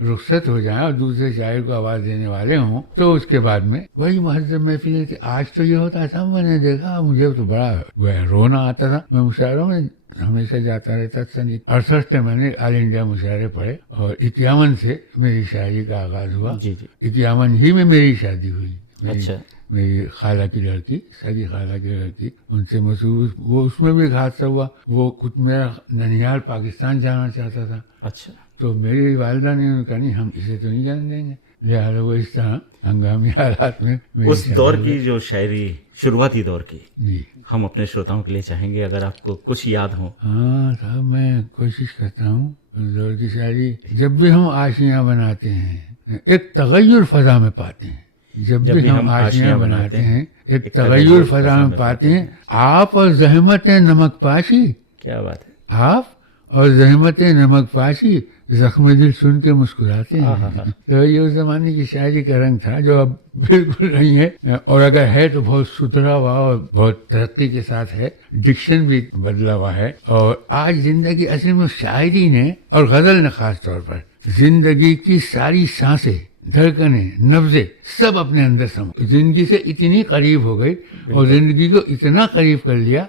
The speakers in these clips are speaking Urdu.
رخصت ہو جائیں اور دوسرے شاعر کو آواز دینے والے ہوں تو اس کے بعد میں بڑی مہذب محفلیں تھی. آج تو یہ ہوتا تھا, میں نے دیکھا مجھے تو بڑا رونا آتا تھا. میں مشاعروں میں ہمیشہ جاتا رہتا. سن 68 میں میں نے آل انڈیا مشاعرے پڑھے اور 51 سے میری شاعری کا آغاز ہوا. جی جی. 51 ہی میں میری شادی ہوئی. اچھا. میری خالہ کی لڑکی, سگی خالہ کی لڑکی, ان سے مصروف. وہ اس میں بھی ایک حادثہ ہوا. وہ کچھ میرا ننیال پاکستان جانا چاہتا تھا. اچھا. تو میری والدہ نے کہا نہیں, ہم اسے تو نہیں جانے دیں گے. لہٰذا وہ اس طرح ہنگامی حالات میں اس دور کی جو شاعری, شروعاتی دور کی, جی ہم اپنے شروتاؤں کے لیے چاہیں گے اگر آپ کو کچھ یاد ہو. ہاں صاحب, میں کوشش کرتا ہوں. اس دور کی شاعری, جب بھی ہم آشیاں بناتے ہیں ایک تغیر فضا میں پاتے ہیں. جب بھی ہم آشیاں بناتے ہیں ایک تغیر فضا میں پاتے ہیں. آپ اور زحمت نمک پاشی. کیا بات ہے. آپ اور زحمت نمک پاشی زخم دل سن کے مسکراتے ہیں. تو یہ اس زمانے کی شاعری کا رنگ تھا جو اب بالکل نہیں ہے, اور اگر ہے تو بہت ستھرا ہوا اور بہت ترقی کے ساتھ ہے. ڈکشن بھی بدلا ہوا ہے. اور آج زندگی اصل میں شاعری نے اور غزل نے خاص طور پر زندگی کی ساری سانسیں, دھڑکنیں, نبضیں سب اپنے اندر زندگی سے اتنی قریب ہو گئی اور زندگی کو اتنا قریب کر لیا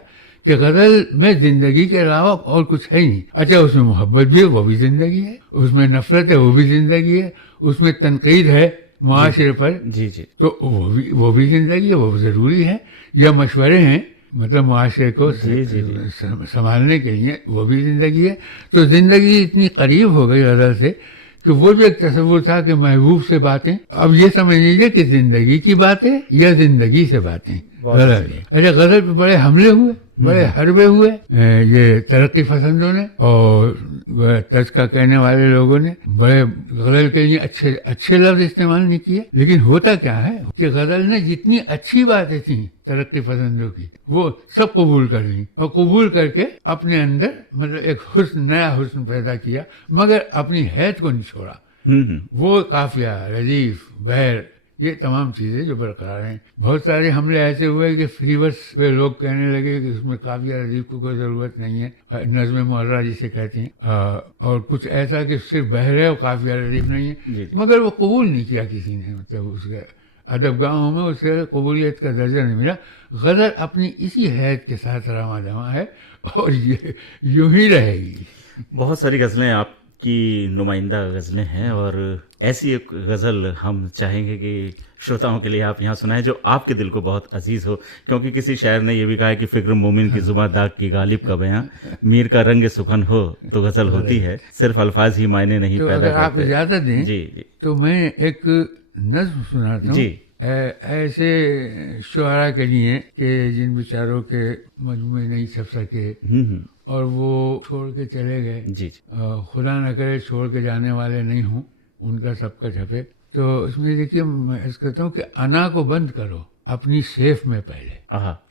کہ غزل میں زندگی کے علاوہ اور کچھ ہے نہیں. اچھا, اس میں محبت بھی ہے, وہ بھی زندگی ہے. اس میں نفرت ہے, وہ بھی زندگی ہے. اس میں تنقید ہے معاشرے پر, جی جی, تو وہ بھی زندگی ہے, وہ ضروری ہے. یا مشورے ہیں مطلب معاشرے کو سنبھالنے کے لیے, وہ بھی زندگی ہے. تو زندگی اتنی قریب ہو گئی غزل سے کہ وہ جو ایک تصور تھا کہ محبوب سے باتیں, اب یہ سمجھ لیجیے کہ زندگی کی باتیں یا زندگی سے باتیں. غزل, اچھا غزل پہ بڑے حملے ہوئے, بڑے حربے ہوئے یہ ترقی پسندوں نے اور تذکرہ کہنے والے لوگوں نے. بڑے غزل کے لیے اچھے لفظ استعمال نہیں کیے. لیکن ہوتا کیا ہے کہ غزل نے جتنی اچھی باتیں تھیں ترقی پسندوں کی وہ سب قبول کر لیں, اور قبول کر کے اپنے اندر مطلب ایک نیا حسن پیدا کیا, مگر اپنی حیث کو نہیں چھوڑا. وہ قافیہ, ردیف, بہر, یہ تمام چیزیں جو برقرار ہیں. بہت سارے حملے ایسے ہوئے کہ فری ورس پہ لوگ کہنے لگے کہ اس میں قافیہ ردیف کو کوئی ضرورت نہیں ہے, نظم معرہ جسے کہتے ہیں, اور کچھ ایسا کہ صرف بہر ہے اور قافیہ ردیف نہیں ہے. مگر وہ قبول نہیں کیا کسی نے, مطلب اس کے ادب گاہوں میں اس سے قبولیت کا درجہ نہیں ملا. غزل اپنی اسی حیث کے ساتھ رواں دواں ہے اور یہ یوں ہی رہے گی. بہت ساری غزلیں آپ کی نمائندہ غزلیں ہیں, اور ایسی ایک غزل ہم چاہیں گے کہ شروتاؤں کے لیے آپ یہاں سنائیں جو آپ کے دل کو بہت عزیز ہو. کیونکہ کسی شاعر نے یہ بھی کہا ہے کہ فکر مومن کی زباں داغ کی غالب کا بیاں, میر کا رنگ سخن ہو تو غزل ہوتی ہے, صرف الفاظ ہی معنی نہیں پیدا کرتے. اگر آپ اجازت دیں جی جی, تو میں ایک نظم سناتا ہوں جی. ایسے شعراء کے لیے کہ جن بیچاروں کے مجموعے نہیں چھپ سکے اور وہ چھوڑ کے چلے گئے. جی جی, خدا نہ کرے چھوڑ کے جانے والے نہیں ہوں, ان کا سب کا چھپے. تو اس میں دیکھیے میں عرض کرتا ہوں کہ انا کو بند کرو اپنی سیف میں پہلے,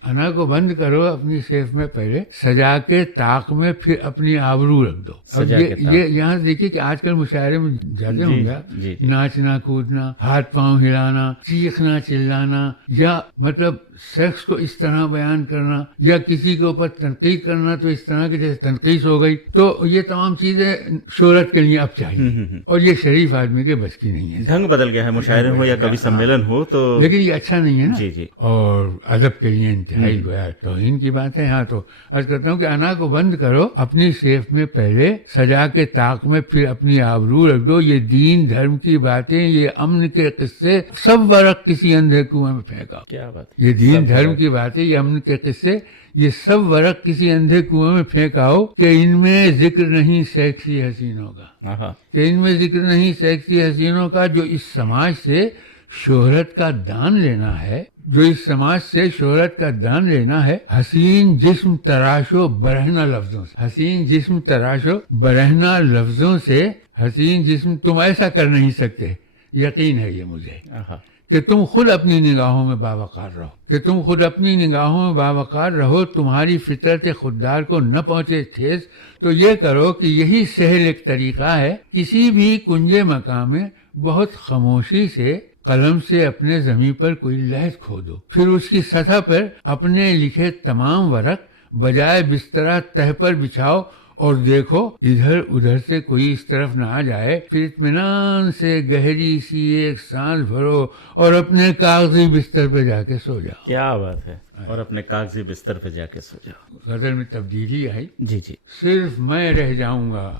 انا کو بند کرو اپنی سیف میں پہلے, سجا کے طاق میں پھر اپنی آبرو رکھ دو. اب یہ یہاں دیکھیے کہ آج کل مشاعرے میں جاتے ہوں گے, ناچنا کودنا, ہاتھ پاؤں ہلانا, چیخنا چلانا, یا مطلب سیکس کو اس طرح بیان کرنا, یا کسی کے اوپر تنقید کرنا تو اس طرح کی جیسے تنقید ہو گئی. تو یہ تمام چیزیں شہرت کے لیے اب چاہیے, اور یہ شریف آدمی کے بس کی نہیں ہے. ڈھنگ بدل گیا ہے, مشاعرے ہو یا کبھی سمیلن ہو تو, لیکن یہ اچھا نہیں ہے نا. جی جی, اور ادب کے لیے انتہائی گویا توہین کی بات ہے. ہاں تو عرض کرتا ہوں کہ انا کو بند کرو اپنی سیف میں پہلے, سجا کے طاق میں پھر اپنی آبرو رکھ دو. یہ دین دھرم کی باتیں, یہ امن کے قصے سب ورق کسی اندھے کنویں میں پھینکا. کیا بات, یہ دین دھرم کی باتیں, یہ امن کے قصے, یہ سب ورق کسی اندھے کنویں میں پھینکاؤ کہ ان میں ذکر نہیں سیکسی حسینوں کا, کہ ان میں ذکر نہیں سیکسی حسینوں کا جو اس سماج سے شہرت کا دان لینا ہے, جو اس سماج سے شہرت کا دان لینا ہے. حسین جسم تراشو برہنہ لفظوں سے, حسین جسم تراشو برہنہ لفظوں سے, حسین جسم تم ایسا کر نہیں سکتے. یقین ہے یہ مجھے کہ تم خود اپنی نگاہوں میں باوقار رہو, کہ تم خود اپنی نگاہوں میں باوقار رہو. تمہاری فطرت خوددار کو نہ پہنچے ٹھیس تو یہ کرو کہ یہی سہل ایک طریقہ ہے. کسی بھی کنجے مقام میں بہت خاموشی سے قلم سے اپنے زمین پر کوئی لہر کھودو, پھر اس کی سطح پر اپنے لکھے تمام ورق بجائے بسترا تہ پر بچھاؤ اور دیکھو ادھر ادھر سے کوئی اس طرف نہ آ جائے، پھر اطمینان سے گہری سی ایک سانس بھرو اور اپنے کاغذی بستر پہ جا کے سو جاؤ. کیا بات ہے. اور اپنے کاغذی بستر پہ جا کے سو جاؤ. غزل میں تبدیلی آئی. جی جی. صرف میں رہ جاؤں گا،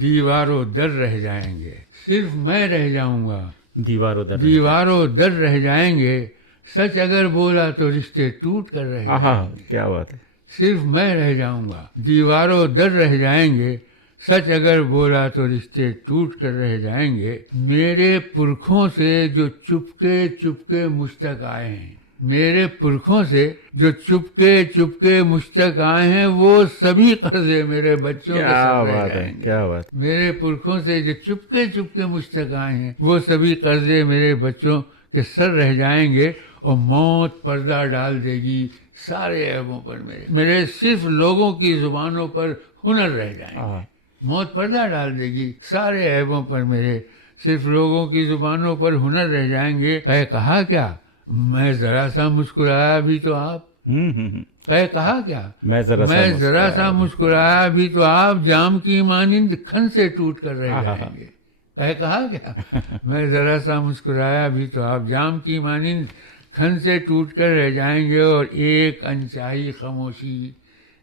دیواروں در رہ جائیں گے. صرف میں رہ جاؤں گا، دیواروں در رہ جائیں گے. سچ اگر بولا تو رشتے ٹوٹ کر رہ جائیں گے. کیا بات ہے. صرف میں رہ جاؤں گا، دیواروں در رہ جائیں گے. سچ اگر بولا تو رشتے ٹوٹ کر رہ جائیں گے. میرے پرکھوں سے جو چپکے چپکے مجھ تک آئے ہیں، میرے پرکھوں سے جو چپکے چپکے مجھ تک آئے ہیں، وہ سبھی قرضے میرے بچوں کے ساتھ رہ جائیں گے. کیا بات. میرے پرکھوں سے جو چپکے چپکے مجھ تک آئے ہیں، وہ سبھی قرضے میرے بچوں کے سر رہ جائیں گے. اور موت پردہ ڈال دے گی سارے عیبوں پر میرے صرف لوگوں کی زبانوں پر ہنر رہ جائیں گے. موت پردہ ڈال دے گی سارے عیبوں پر میرے صرف لوگوں کی زبانوں پر ہنر رہ جائیں گے. کہا کیا میں ذرا سا مسکرایا بھی تو آپ. کہا کیا میں ذرا سا مسکرایا بھی تو آپ جام کی مانند کھن سے ٹوٹ کر رہ جائیں گے. کہا کیا میں ذرا سا مسکرایا بھی تو آپ جام کی مانند کھن سے ٹوٹ کر رہ جائیں گے. اور ایک انچائی خاموشی،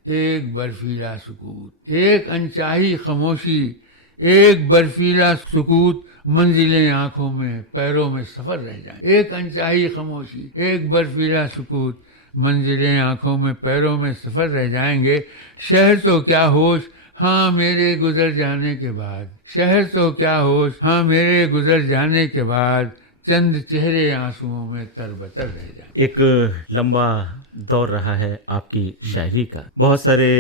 ایک برفیلا سکوت. ایک انچائی خاموشی، ایک برفیلا سکوت، منزلیں آنکھوں میں پیروں میں سفر رہ جائیں. ایک انچائی خاموشی، ایک برفیلا سکوت، منزلیں آنکھوں میں پیروں میں سفر رہ جائیں گے. شہر تو کیا ہوش ہاں میرے گزر جانے کے بعد. شہر تو کیا ہوش ہاں میرے گزر جانے کے بعد. چند چہرے آنسوؤں میں تربتر رہ جائیں. ایک لمبا دور رہا ہے آپ کی شاعری کا. بہت سارے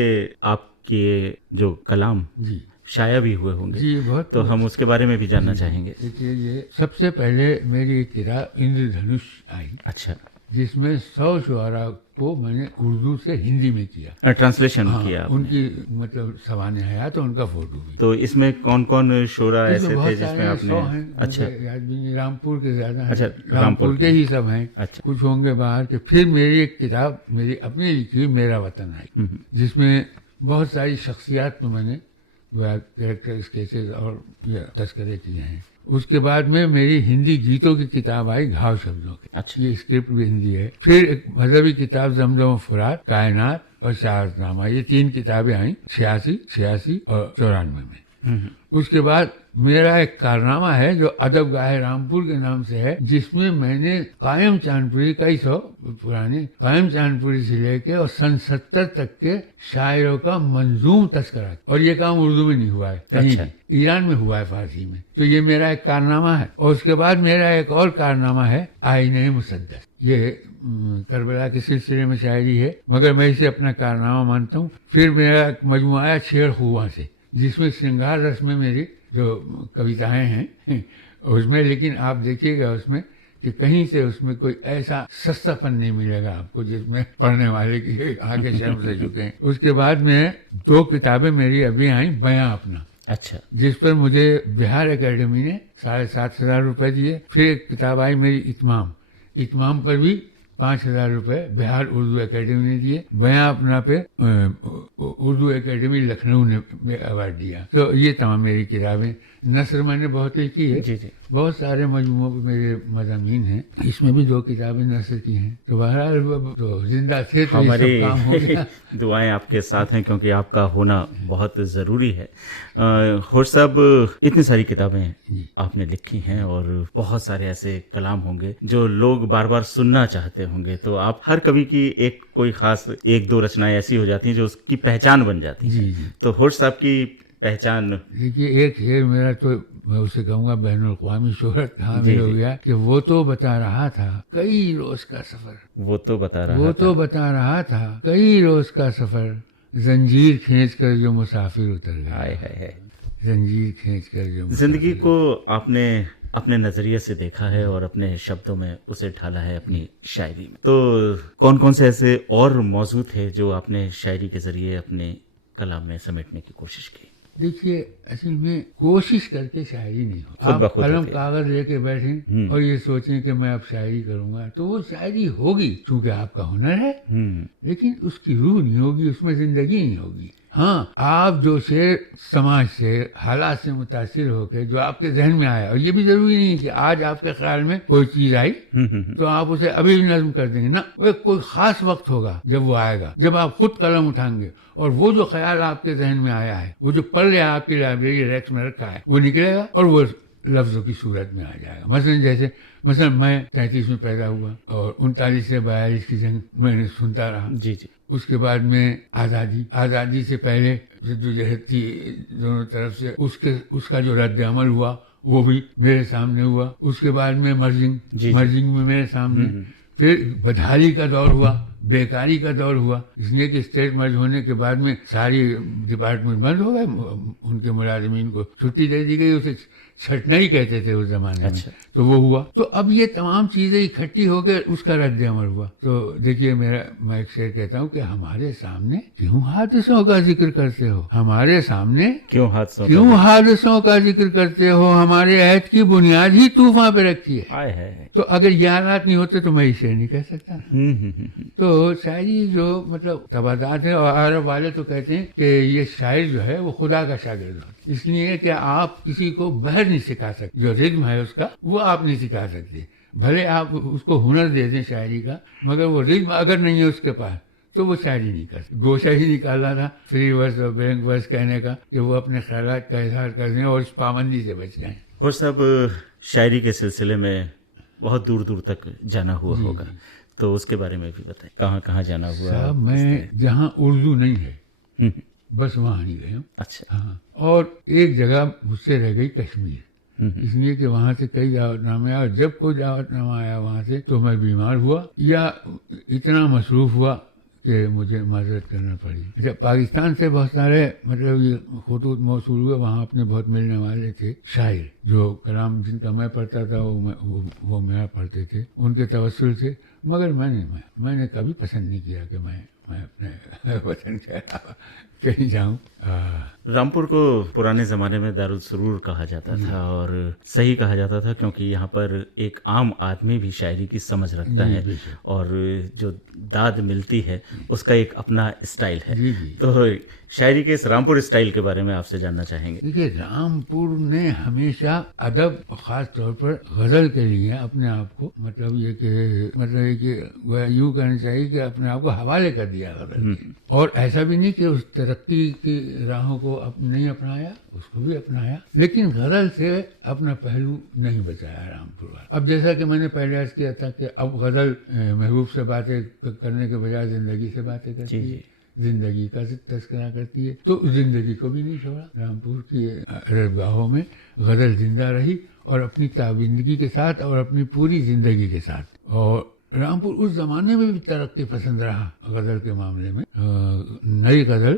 آپ کے جو کلام جی شائع بھی ہوئے ہوں گے. جی بہت. تو ہم اس کے بارے میں بھی جاننا چاہیں گے. دیکھیے یہ سب سے پہلے میری ایک کتاب اندر دھنش آئی. اچھا. جس میں 100 شعراء کو میں نے اردو سے ہندی میں کیا، ٹرانسلیشن کیا. ان کی مطلب سوانح حیات اور ان کا فوٹو بھی. تو اس میں کون کون شعراء ایسے تھے جس میں آپ نے؟ اچھا. یاد بھی نہیں، رامپور کے زیادہ ہیں. اچھا. رامپور کے ہی سب ہیں. اچھا. کچھ ہوں گے باہر کے. پھر میری ایک کتاب میری اپنی لکھی میرا وطن آئی، جس میں بہت ساری شخصیات میں نے کریکٹر اسکیچز اور تذکرے کیے ہیں. اس کے بعد میں میری ہندی گیتوں کی کتاب آئی گھاؤ شبدوں کی. اچھا. یہ اسکرپٹ بھی ہندی ہے. پھر ایک مذہبی کتاب زمزم و فرات، کائنات اور شہادت نامہ. یہ 3 کتابیں آئیں 86 اور 94 میں. اس کے بعد میرا ایک کارنامہ ہے جو ادب گاہ رامپور کے نام سے ہے، جس میں میں نے قائم چاندپوری کئی سو پرانے قائم چاندپوری سے لے کے اور سن 70 تک کے شاعروں کا منظوم تذکرہ. اور یہ کام اردو میں نہیں ہوا ہے کہیں بھی، ایران میں ہوا ہے فارسی میں. تو یہ میرا ایک کارنامہ ہے. اور اس کے بعد میرا ایک اور کارنامہ ہے آئینہ مسدس. یہ کربلا کے سلسلے میں شاعری ہے، مگر میں اسے اپنا کارنامہ مانتا ہوں. پھر میرا ایک مجموعہ ہے چھیڑ خوباں سے، جس میں سنگار رس میں میری جو کویتائیں ہیں اس میں. لیکن آپ دیکھیے گا اس میں کہ کہیں سے اس میں کوئی ایسا سستا پن نہیں ملے گا آپ کو جس میں پڑھنے والے کی آگے شرم سے جھکیں. اس کے بعد میں 2 کتابیں میری ابھی آئیں بیاں اپنا. اچھا. جس پر مجھے بہار اکیڈمی نے 7,500 روپے دیے. پھر ایک کتاب آئی میری اتمام پر بھی 5,000 روپے بہار اردو اکیڈمی نے دیے. بیاں اپنا پہ اردو اکیڈمی لکھنؤ نے ایوارڈ دیا. تو یہ تمام میری کتابیں. نثر میں نے بہت لکھی ہے. جی جی. بہت سارے مجموعوں پہ میرے مضامین ہیں. اس میں بھی 2 کتابیں نثر کی ہیں. تو بہرحال تو زندہ تھے تو یہ سب کام ہو گیا. دعائیں آپ کے ساتھ ہیں کیونکہ آپ کا ہونا بہت ضروری ہے. ہوش صاحب، اتنی ساری کتابیں آپ نے لکھی ہیں اور بہت سارے ایسے کلام ہوں گے جو لوگ بار بار سننا چاہتے ہوں گے. تو آپ ہر کوی کی ایک کوئی خاص 1-2 رچنائیں ایسی ہو جاتی ہیں جو اس کی پہچان بن جاتی ہیں. جی جی. تو ہوش صاحب کی پہچان؟ دیکھیے ایک شعر میرا تو میں اسے کہوں گا بین الاقوامی شہرت کا حامل ہو گیا کہ وہ تو بتا رہا تھا کئی روز کا سفر. وہ تو بتا رہا تھا کئی روز کا سفر، زنجیر کھینچ کر جو مسافر اتر گیا. زنجیر کھینچ کر جو زندگی کو آپ نے اپنے نظریے سے دیکھا ہے اور اپنے شبدوں میں اسے ڈھالا ہے اپنی شاعری میں. تو کون کون سے ایسے اور موضوع تھے جو آپ نے شاعری کے ذریعے اپنے کلام میں سمیٹنے کی کوشش کی؟ دیکھیے اصل میں کوشش کر کے شاعری نہیں ہو. آپ قلم کاغذ لے کے بیٹھیں اور یہ سوچیں کہ میں اب شاعری کروں گا تو وہ شاعری ہوگی چونکہ آپ کا ہنر ہے، لیکن اس کی روح نہیں ہوگی، اس میں زندگی نہیں ہوگی. ہاں آپ جو شعر سماج سے حالات سے متاثر ہو کے جو آپ کے ذہن میں آیا, اور یہ بھی ضروری نہیں کہ آج آپ کے خیال میں کوئی چیز آئی تو آپ اسے ابھی بھی نظم کر دیں گے, نا, وہ کوئی خاص وقت ہوگا جب وہ آئے گا, جب آپ خود قلم اٹھائیں گے اور وہ جو خیال آپ کے ذہن میں آیا ہے, وہ جو پڑھ لیا آپ کی لائبریری ریکس میں رکھا ہے, وہ نکلے گا اور وہ لفظوں کی صورت میں آ جائے گا. مثلا میں 33 میں پیدا ہوا اور 39 سے 42 کی جنگ میں نے سنتا رہا. جی جی. اس کے بعد میں آزادی سے پہلے جدوجہد تھی دونوں طرف سے, اس کا جو رد عمل ہوا وہ بھی میرے سامنے ہوا. اس کے بعد میں مرجنگ میں میرے سامنے, پھر بدحالی کا دور ہوا, بیکاری کا دور ہوا, اس لیے کہ اسٹیٹ مرج ہونے کے بعد میں ساری ڈپارٹمنٹ بند ہو گئے, ان کے ملازمین کو چھٹی دے دی گئی, اسے چھٹنا ہی کہتے تھے اس زمانے میں. تو وہ ہوا. تو اب یہ تمام چیزیں اکٹھی ہو کے اس کا رد عمل ہوا. تو دیکھیے میں ایک شعر کہتا ہوں کہ ہمارے سامنے کیوں حادثوں کا ذکر کرتے ہو, ہمارے سامنے کیوں حادثوں کا ذکر کرتے ہو, ہمارے عہد کی بنیاد ہی طوفان پہ رکھی ہے. تو اگر یہ حالات نہیں ہوتے تو میں یہ شعر نہیں کہہ سکتا. تو شاعری جو مطلب تبادات ہے, اور عرب والے تو کہتے ہیں کہ یہ شاعر جو ہے وہ خدا کا شاگرد ہوتا ہے, اس لیے کہ آپ کسی کو بہر نہیں سکھا سکتے, جو رزم ہے اس کا وہ آپ نہیں سکھا سکتے. بھلے آپ اس کو ہنر دے دیں شاعری کا, مگر وہ رزم اگر نہیں ہے اس کے پاس تو وہ شاعری نہیں کر سکتے. گوشہ ہی نکالا تھا فری ورس اور بلینک ورس کہنے کا کہ وہ اپنے خیالات کا اظہار کر دیں اور اس پابندی سے بچ جائیں. اور سب شاعری کے سلسلے میں بہت دور دور تک جانا ہوا ہوگا, تو اس کے بارے میں بھی بتائیں, کہاں کہاں جانا ہوا؟ صاحب میں جہاں اردو نہیں ہے بس وہاں نہیں گیا ہوں. اچھا. ہاں, اور ایک جگہ مجھ سے رہ گئی کشمیر, اس لیے کہ وہاں سے کئی دعوت نامے آیا, اور جب کوئی دعوت نامہ آیا وہاں سے تو میں بیمار ہوا یا اتنا مصروف ہوا کہ مجھے معذرت کرنا پڑی. اچھا, پاکستان سے بہت سارے مطلب یہ خطوط موصول ہوئے, وہاں اپنے بہت ملنے والے تھے شاعر, جو کلام جن کا میں پڑھتا تھا وہ میرا پڑھتے تھے, ان کے توسل سے. مگر میں نے کبھی پسند نہیں کیا کہ میں اپنے وطن کے علاوہ کہیں جاؤں. رامپور کو پرانے زمانے میں دارالسرور کہا جاتا تھا, اور صحیح کہا جاتا تھا کیونکہ یہاں پر ایک عام آدمی بھی شاعری کی سمجھ رکھتا ہے, اور جو داد ملتی ہے اس کا ایک اپنا اسٹائل ہے. تو شاعری کے اس رامپور اسٹائل کے بارے میں آپ سے جاننا چاہیں گے. دیکھیے, رامپور نے ہمیشہ ادب, خاص طور پر غزل کے لیے اپنے آپ کو مطلب یہ کہ یوں کہنا چاہیے کہ اپنے آپ کو حوالے کر دیا غزل کے. اور ایسا بھی نہیں کہ اس ترقی کی راہوں کو نہیں اپنایا, اس کو بھی اپنایا, لیکن غزل سے اپنا پہلو نہیں بچایا رامپور والا. اب جیسا کہ میں نے پہلے عرض کیا تھا کہ اب غزل محبوب سے باتیں کرنے کے بجائے زندگی سے باتیں کرتی ہے, زندگی کا تذکرہ کرتی ہے. تو زندگی کو بھی نہیں چھوڑا. رامپور کی عربگاہوں میں غزل زندہ رہی, اور اپنی تابندگی کے ساتھ اور اپنی پوری زندگی کے ساتھ. اور رامپور اس زمانے میں بھی ترقی پسند رہا غزل کے معاملے میں. نئی غزل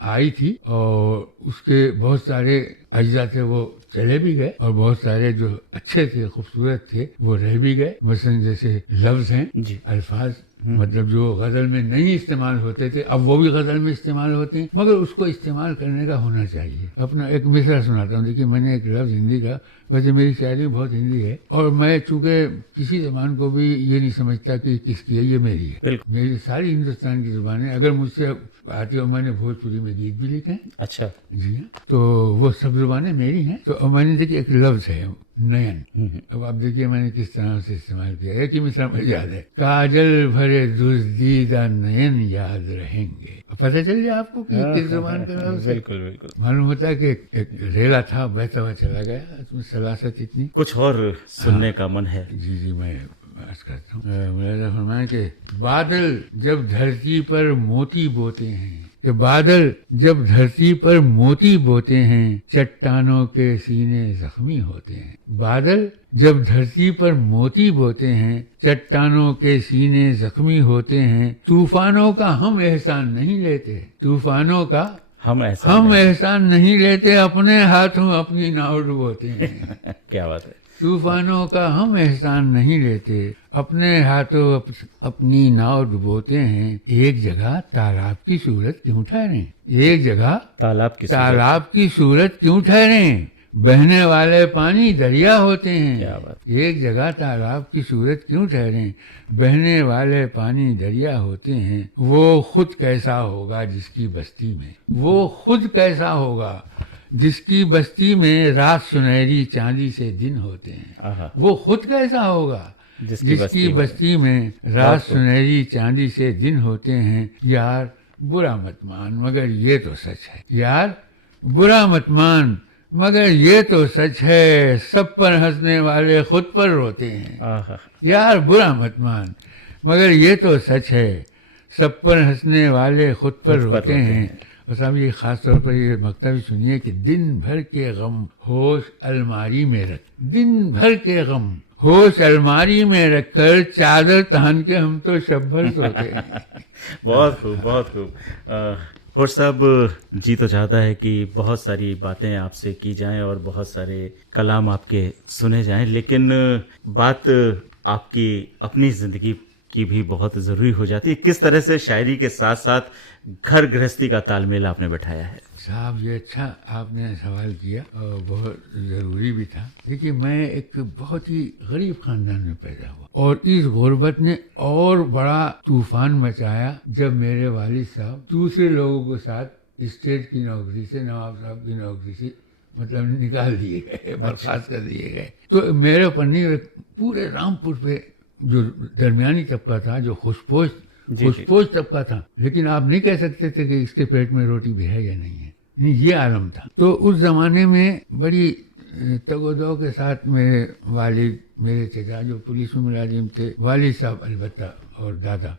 آئی تھی اور اس کے بہت سارے اجزاء تھے وہ چلے بھی گئے, اور بہت سارے جو اچھے تھے, خوبصورت تھے, وہ رہ بھی گئے. مثلا جیسے لفظ ہیں, الفاظ, مطلب جو غزل میں نہیں استعمال ہوتے تھے اب وہ بھی غزل میں استعمال ہوتے ہیں, مگر اس کو استعمال کرنے کا ہونا چاہیے. اپنا ایک مصرع سناتا ہوں. دیکھیے, میں نے ایک لفظ ہندی کا, ویسے میری شاعری بہت ہندی ہے, اور میں چونکہ کسی زبان کو بھی یہ نہیں سمجھتا کہ کس کی ہے, یہ میری ہے. میری ساری ہندوستان کی زبانیں اگر مجھ سے آتی ہو, میں نے بھوجپوری میں گیت بھی لکھے ہیں. اچھا. جی ہاں, تو وہ سب زبانیں میری ہیں. تو میں نے دیکھی ایک لفظ ہے نین. اب آپ دیکھیے میں نے کس طرح سے استعمال کیا. ایک ہی مثال مجھے یاد ہے, کاجل بھرے دزدیدہ نین یاد رہیں گے. پتہ چل جائے آپ کو کہ کس زبان کا لفظ. بالکل بالکل. معلوم ہوتا ہے کہ ایک ریلا تھا, بہتا ہوا چلا گیا, اس میں سلاست اتنی. کچھ اور سننے کا من ہے. جی میں عرض کرتا ہوں. ملاحظہ فرمائیں کہ بادل جب دھرتی پر موتی بوتے ہیں, کہ بادل جب دھرتی پر موتی بوتے ہیں, چٹانوں کے سینے زخمی ہوتے ہیں. بادل جب دھرتی پر موتی بوتے ہیں, چٹانوں کے سینے زخمی ہوتے ہیں. طوفانوں کا ہم احسان نہیں لیتے, طوفانوں کا ہم احسان نہیں لیتے, اپنے ہاتھوں اپنی ناؤ ڈبوتے ہیں. کیا بات ہے. طوفانوں کا ہم احسان نہیں لیتے, اپنے ہاتھوں اپنی ناؤ ڈبوتے ہیں. ایک جگہ تالاب کی صورت کیوں ٹھہریں, ایک جگہ تالاب کی صورت کیوں ٹھہریں, بہنے والے پانی دریا ہوتے ہیں. کیا بات. ایک جگہ تالاب کی صورت کیوں ٹھہریں, بہنے والے پانی دریا ہوتے ہیں. وہ خود کیسا ہوگا جس کی بستی میں, وہ خود کیسا ہوگا جس کی بستی میں رات سنہری چاندی سے دن ہوتے ہیں. وہ خود کیسا ہوگا جس کی بستی میں رات سنہری چاندی سے دن ہوتے ہیں. یار برا مت مان مگر یہ تو سچ ہے, یار برا مت مان مگر یہ تو سچ ہے, سب پر ہنسنے والے خود پر روتے ہیں. یار برا مت مان مگر یہ تو سچ ہے, سب پر ہنسنے والے خود پر روتے ہیں. اور صاحب یہ خاص طور پر یہ مقطع بھی سنیے کہ دن بھر کے غم ہوش الماری میں رکھ, دن بھر کے غم ہوش الماری میں رکھ کر چادر تان کے ہم تو شب بھر سوتے ہیں. بہت خوب, بہت خوب. ہوش صاحب, جی تو چاہتا ہے کہ بہت ساری باتیں آپ سے کی جائیں اور بہت سارے کلام آپ کے سنے جائیں, لیکن بات آپ کی اپنی زندگی کی بھی بہت ضروری ہو جاتی ہے. کس طرح سے شاعری کے ساتھ ساتھ گھر گرہستی کا تال میل آپ نے بٹھایا ہے؟ صاحب یہ اچھا آپ نے سوال کیا اور بہت ضروری بھی تھا. دیکھیے میں ایک بہت ہی غریب خاندان میں پیدا ہوا اور اس غربت نے اور بڑا طوفان مچایا جب میرے والد صاحب دوسرے لوگوں کے ساتھ اسٹیٹ کی نوکری سے, نواب صاحب کی نوکری سے مطلب نکال دیے گئے, برخاست کر دیے گئے. تو میرے اوپر نہیں, پورے رامپور پہ جو درمیانی طبقہ تھا, جو خوش پوش طبقہ تھا, لیکن آپ نہیں کہہ سکتے تھے کہ اس کے پیٹ میں روٹی بھی ہے یا نہیں ہے, یہ عالم تھا. تو اس زمانے میں بڑی تگ و دو کے ساتھ میرے والد, میرے چچا جو پولیس میں ملازم تھے, والد صاحب البتہ, اور دادا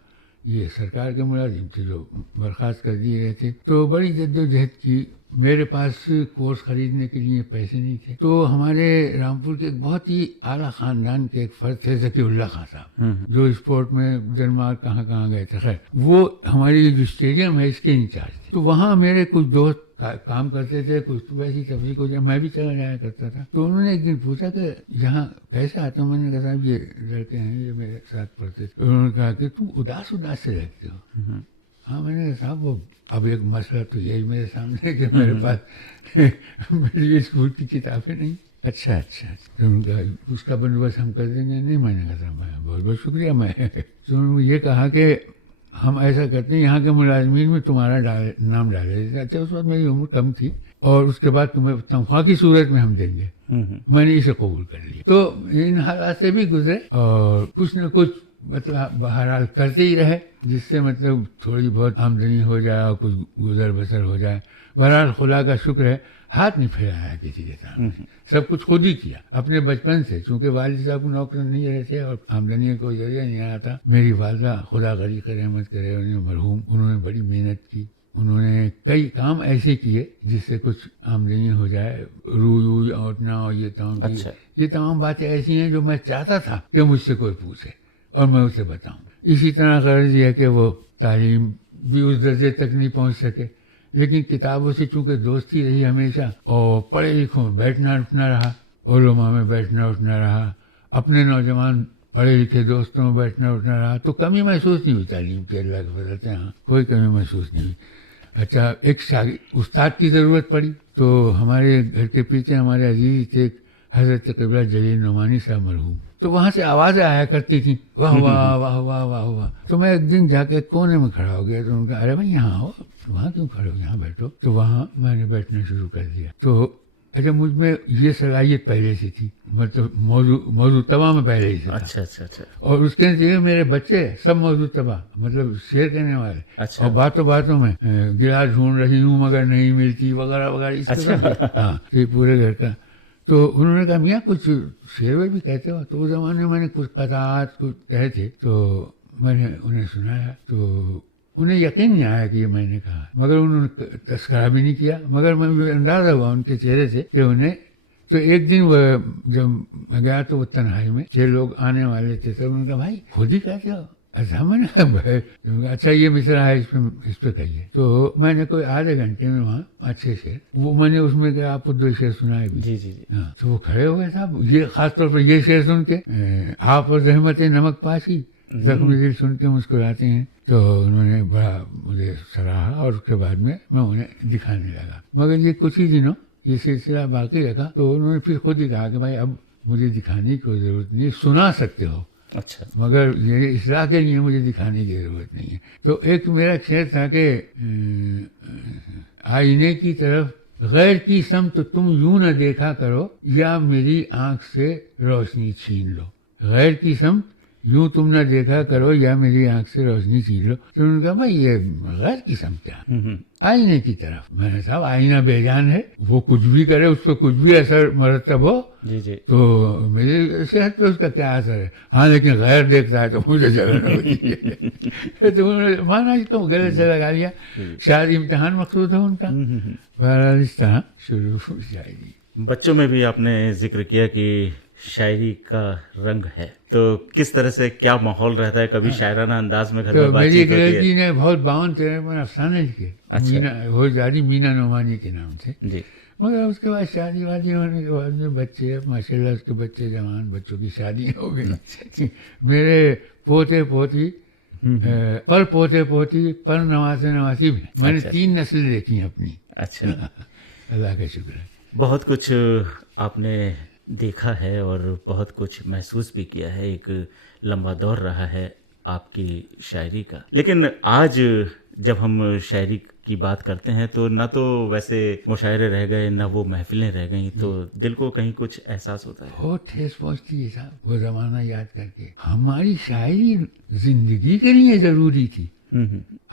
یہ سرکار کے ملازم تھے جو برخاست کر دیے گئے تھے. تو بڑی جد و جہد کی. میرے پاس کورس خریدنے کے لیے پیسے نہیں تھے, تو ہمارے رامپور کے ایک بہت ہی اعلیٰ خاندان کے ایک فرد تھے ذکی اللہ خان صاحب, جو اسپورٹ میں ڈنمارک کہاں گئے تھے. خیر وہ ہماری جو اسٹیڈیم ہے اس کے انچارج تھے. تو وہاں میرے کچھ دوست کام کرتے تھے, کچھ ویسی تفریح کو میں بھی چلا جایا کرتا تھا. تو انہوں نے ایک دن پوچھا کہ یہاں کیسے آتا ہوں. میں نے کہا صاحب یہ لڑکے ہیں, یہ میرے ساتھ پڑھتے تھے. انہوں نے کہا کہ تم اداس سے رہتے ہو. ہاں میں نے کہا صاحب وہ اب ایک مسئلہ تو یہی میرے سامنے کہ میرے پاس میری اسکول کی کتابیں نہیں. اچھا تو انہوں نے کہا اس کا بندوبست ہم کر دیں گے. نہیں, میں نے کہا بہت بہت شکریہ. میں تو انہوں نے یہ کہا کہ ہم ایسا کرتے ہیں, یہاں کے ملازمین میں تمہارا نام ڈالے دیتے. اچھا اس وقت میری عمر کم تھی, اور اس کے بعد تمہیں تنخواہ کی صورت میں ہم دیں گے. میں نے اسے قبول کر لیا. تو ان حالات سے بھی گزرے اور کچھ نہ کچھ مطلب بہرحال کرتے ہی رہے, جس سے مطلب تھوڑی بہت آمدنی ہو جائے اور کچھ گزر بسر ہو جائے. بہرحال خدا کا شکر ہے, ہاتھ نہیں پھیلایا کسی کے سامنے, سب کچھ خود ہی کیا اپنے بچپن سے. چونکہ والد صاحب کو نوکر نہیں رہے تھے اور آمدنی کا کوئی ذریعہ نہیں آیا تھا. میری والدہ خدا غنی کا رحمت کرے, انہیں مرحوم, انہوں نے بڑی محنت کی. انہوں نے کئی کام ایسے کیے جس سے کچھ آمدنی ہو جائے, روئی اوٹنا اور یہ تمام باتیں ایسی ہیں جو میں چاہتا تھا کہ مجھ سے کوئی پوچھے اور میں اسے بتاؤں. اسی طرح غرض یہ ہے کہ وہ تعلیم بھی اس درجے تک نہیں پہنچ سکے, لیکن کتابوں سے چونکہ دوستی رہی ہمیشہ, اور پڑھے لکھوں میں بیٹھنا اٹھنا رہا, علماء میں بیٹھنا اٹھنا رہا, اپنے نوجوان پڑھے لکھے دوستوں میں بیٹھنا اٹھنا رہا, تو کمی محسوس نہیں ہوئی تعلیم کی. اللہ کے فضل سے ہاں کوئی کمی محسوس نہیں ہوئی. اچھا ایک استاد کی ضرورت پڑی, تو ہمارے گھر کے پیچھے ہمارے عزیز تھے حضرت قبلہ جلیل نعمانی صاحب مرحوم, تو وہاں سے آوازیں آیا کرتی تھیں, واہ واہ واہ واہ واہ واہ. تو میں ایک دن جا کے کونے میں کھڑا ہو گیا. تو ان کا ارے بھائی یہاں ہو, وہاں کیوں کھڑے ہو, یہاں بیٹھو. تو وہاں میں نے بیٹھنا شروع کر دیا. تو اچھا مجھ میں یہ صلاحیت پہلے سے تھی, مطلب موضوع تباہ میں پہلے ہی سے تھا. اور اس کے نتیجے میرے بچے سب موضوع تباہ, مطلب شعر کہنے والے, اور باتوں میں گلاس ڈھونڈ رہی ہوں مگر نہیں ملتی وغیرہ وغیرہ اس طرح. ہاں تو یہ پورے گھر کا. تو انہوں نے کہا میاں کچھ شعر بھی کہتے ہو. تو اس زمانے میں نے کچھ قطعات کچھ کہے تھے, تو میں نے انہیں سنایا. تو انہیں یقین نہیں آیا کہ یہ میں نے کہا, مگر انہوں نے تذکرہ بھی نہیں کیا. مگر مجھے اندازہ ہوا ان کے چہرے سے کہ انہیں. تو ایک دن وہ جب میں گیا تو وہ تنہائی میں 6 لوگ آنے والے تھے. تو انہوں نے کہا بھائی خود ہی کہتے ہو. اچھا میں نے کہا اچھا یہ مصرع ہے, اس پہ کہیے. تو میں نے کوئی آدھے گھنٹے میں وہاں 5-6 شعر, وہ میں نے اس میں کہ آپ کو 2 شعر سنائے بھی. جی ہاں. تو وہ کھڑے ہو گئے صاحب, یہ خاص طور پر یہ شعر سن کے, آپ اور زحمت نمک پاشی زخمی دل سن کے مسکراتے ہیں. تو انہوں نے بڑا مجھے سراہا, اور اس کے بعد میں انہیں دکھانے لگا. مگر یہ کچھ ہی دنوں یہ سلسلہ باقی رکھا تو انہوں نے پھر خود ہی کہا کہ بھائی اب مجھے دکھانے کی کوئی ضرورت نہیں ہے، سنا سکتے ہو اچھا مگر یہ اصلاح کے لیے مجھے دکھانے کی ضرورت نہیں ہے. تو ایک میرا شعر تھا کہ آئینے کی طرف غیر کی سمت تم یوں نہ دیکھا کرو یا میری آنکھ سے روشنی چھین لو. غیر کی سمت یوں تم نہ دیکھا کرو یا میری آنکھ سے روشنی چھین لو. تو انہوں نے کہا بھائی یہ غیر کی سمت کیا؟ آئینے کی طرف. میں نے صاحب آئینہ بے جان ہے، وہ کچھ بھی کرے اس پہ کچھ بھی اثر مرتب ہو جی جی تو میری صحت پہ اس کا کیا اثر ہے. ہاں لیکن غیر دیکھتا ہے تو مجھے جلن ہوتی ہے. تو انہوں نے مانا اس کو غلط سے لگا لیا، شاید امتحان مقصود ہے ان کا. بہرحال اس طرح شروع شاعری. بچوں میں بھی آپ نے ذکر کیا کہ شاعری کا رنگ ہے، تو کس طرح سے کیا ماحول رہتا ہے؟ کبھی شاعرانہ انداز میں گھر میں تو بات میری چیت ہوتی لڑکی ہے؟ نے بہت 52-53 افسانے لکھے، وہ جاری مینا نعمانی کے نام سے. جی مگر اس کے بعد شادی وادی ہونے کے بعد میں بچے، ماشاء اللہ اس کے بچے جوان، بچوں کی شادی ہو گئی. میرے پوتے پوتی، پر پوتے پوتی، پر نواسے نواسی بھی. میں نے 3 نسلیں دیکھی ہیں اپنی. اچھا اللہ کا شکر ہے. بہت کچھ آپ نے دیکھا ہے اور بہت کچھ محسوس بھی کیا ہے. ایک لمبا دور رہا ہے آپ کی شاعری کا. لیکن آج جب ہم شاعری کی بات کرتے ہیں تو نہ تو ویسے مشاعرے رہ گئے، نہ وہ محفلیں رہ گئیں، تو دل کو کہیں کچھ احساس ہوتا ہے. بہت ٹھیس پہنچتی ہے صاحب وہ زمانہ یاد کر کے. ہماری شاعری زندگی کے لیے ضروری تھی.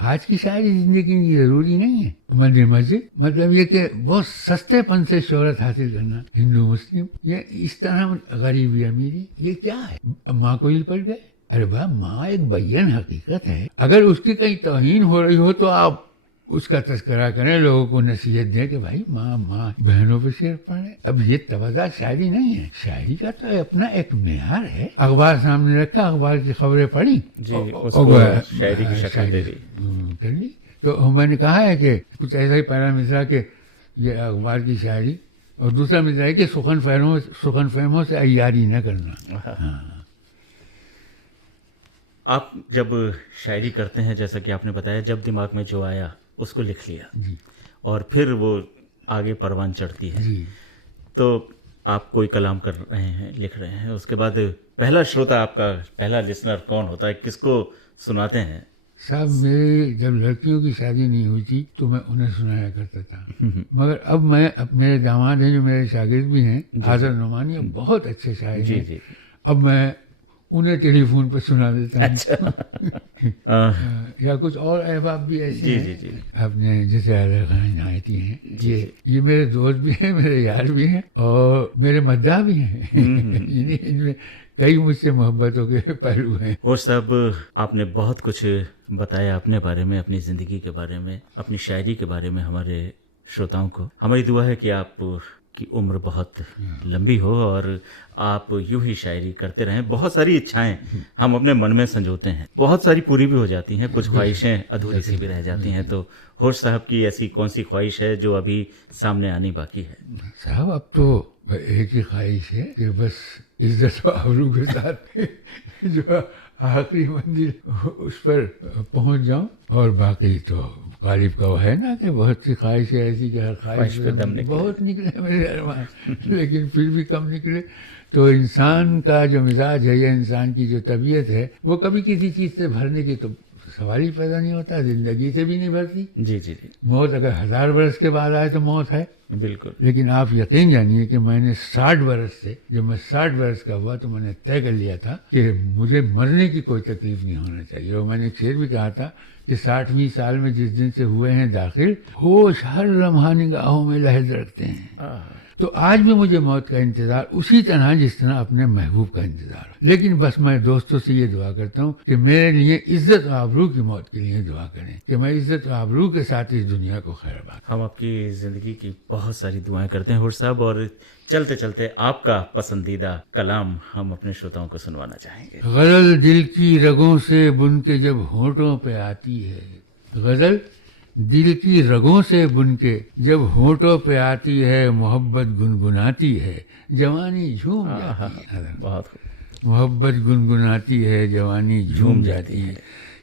آج کی شاعری زندگی کی ضروری نہیں ہے. مندر مسجد مطلب یہ کہ بہت سستے پن سے شہرت حاصل کرنا، ہندو مسلم، یہ اس طرح غریبی امیری، یہ کیا ہے؟ ماں کو ہل پڑ گئے. ارے بھائی ماں ایک بیان حقیقت ہے. اگر اس کی کہیں توہین ہو رہی ہو تو آپ اس کا تذکرہ کریں، لوگوں کو نصیحت دیں کہ بھائی ماں بہنوں پہ شعر پڑھیں. اب یہ توازہ شاعری نہیں ہے. شاعری کا تو اپنا ایک معیار ہے. اخبار سامنے رکھا، اخبار کی خبریں پڑھی، جی اس کو شاعری کی شکل دے دی کر لی. تو میں نے کہا ہے کہ کچھ ایسا ہی پہلا مصرع کہ یہ اخبار کی شاعری، اور دوسرا مصرع ہے کہ سخن فہموں سے عیاری نہ کرنا. ہاں آپ جب شاعری کرتے ہیں، جیسا کہ آپ نے بتایا، جب دماغ میں جو آیا اس کو لکھ لیا جی اور پھر وہ آگے پروان چڑھتی ہے. جی. تو آپ کوئی کلام کر رہے ہیں، لکھ رہے ہیں، اس کے بعد پہلا شروتا آپ کا پہلا لسنر کون ہوتا ہے؟ کس کو سناتے ہیں؟ صاحب میری جب لڑکیوں کی شادی نہیں ہوئی تھی تو میں انہیں سنایا کرتا تھا. مگر اب میرے داماد ہیں جو میرے شاگرد بھی ہیں، حاضر نعمانی، بہت اچھے شاعر ہیں. جی اب میں انہیں ٹیلی فون پہ سنا دیتا ہوں. اچھا یا کچھ اور احباب بھی ایسے ہیں جی اپنے جیسے علیہ خان عنایتی ہیں. یہ میرے دوست بھی ہیں، میرے یار بھی ہیں اور میرے مداح بھی ہیں. ان میں کئی مجھ سے محبتوں کے پہلو ہیں. اور صاحب آپ نے بہت کچھ بتایا اپنے بارے میں، اپنی زندگی کے بارے میں، اپنی شاعری کے بارے میں ہمارے شروتاؤں کو. ہماری دعا ہے کہ آپ کی عمر بہت لمبی ہو اور آپ یوں ہی شاعری کرتے رہیں. بہت ساری اچھائیں ہم اپنے من میں سنجوتے ہیں، بہت ساری پوری بھی ہو جاتی ہیں، کچھ خواہشیں ادھوری سی بھی رہ جاتی ہیں. تو ہوش صاحب کی ایسی کون سی خواہش ہے جو ابھی سامنے آنی باقی ہے؟ صاحب اب تو ایک ہی خواہش ہے کہ بس عزت و آبرو کے ساتھ جو آخری منزل اس پر پہنچ جاؤں. اور باقی تو غالب کا وہ ہے نا کہ بہت سی خواہشیں ایسی کہ ہر خواہش پہ دم نکلے. بہت نکلے میرے ارمان لیکن پھر بھی کم نکلے. تو انسان کا جو مزاج ہے یا انسان کی جو طبیعت ہے وہ کبھی کسی چیز سے بھرنے کی تو سوال ہی پیدا نہیں ہوتا. زندگی سے بھی نہیں بھرتی. جی موت اگر 1000 برس کے بعد آئے تو موت ہے. بالکل. لیکن آپ یقین جانیے کہ میں نے 60 برس سے، جب میں 60 برس کا ہوا تو میں نے طے کر لیا تھا کہ مجھے مرنے کی کوئی تکلیف نہیں ہونا چاہیے. اور میں نے ایک شعر بھی کہا تھا کہ 60ویں سال میں جس دن سے ہوئے ہیں داخل، ہوش ہر لمحہ نگاہوں میں لہج رکھتے ہیں. تو آج بھی مجھے موت کا انتظار اسی طرح جس طرح اپنے محبوب کا انتظار. لیکن بس میں دوستوں سے یہ دعا کرتا ہوں کہ میرے لیے عزت و آبرو کی موت کے لیے دعا کریں کہ میں عزت و آبرو کے ساتھ اس دنیا کو خیر بات. ہم آپ کی زندگی کی بہت ساری دعائیں کرتے ہیں ہوش صاحب، اور چلتے چلتے آپ کا پسندیدہ کلام ہم اپنے شروتاؤں کو سنوانا چاہیں گے. غزل دل کی رگوں سے بن کے جب ہونٹوں پہ آتی ہے، غزل دل کی رگوں سے بن کے جب ہونٹوں پہ آتی ہے، محبت گنگناتی ہے، جوانی جھوم جاتی ہے. بہت محبت گنگناتی ہے، جوانی جھوم جاتی ہے.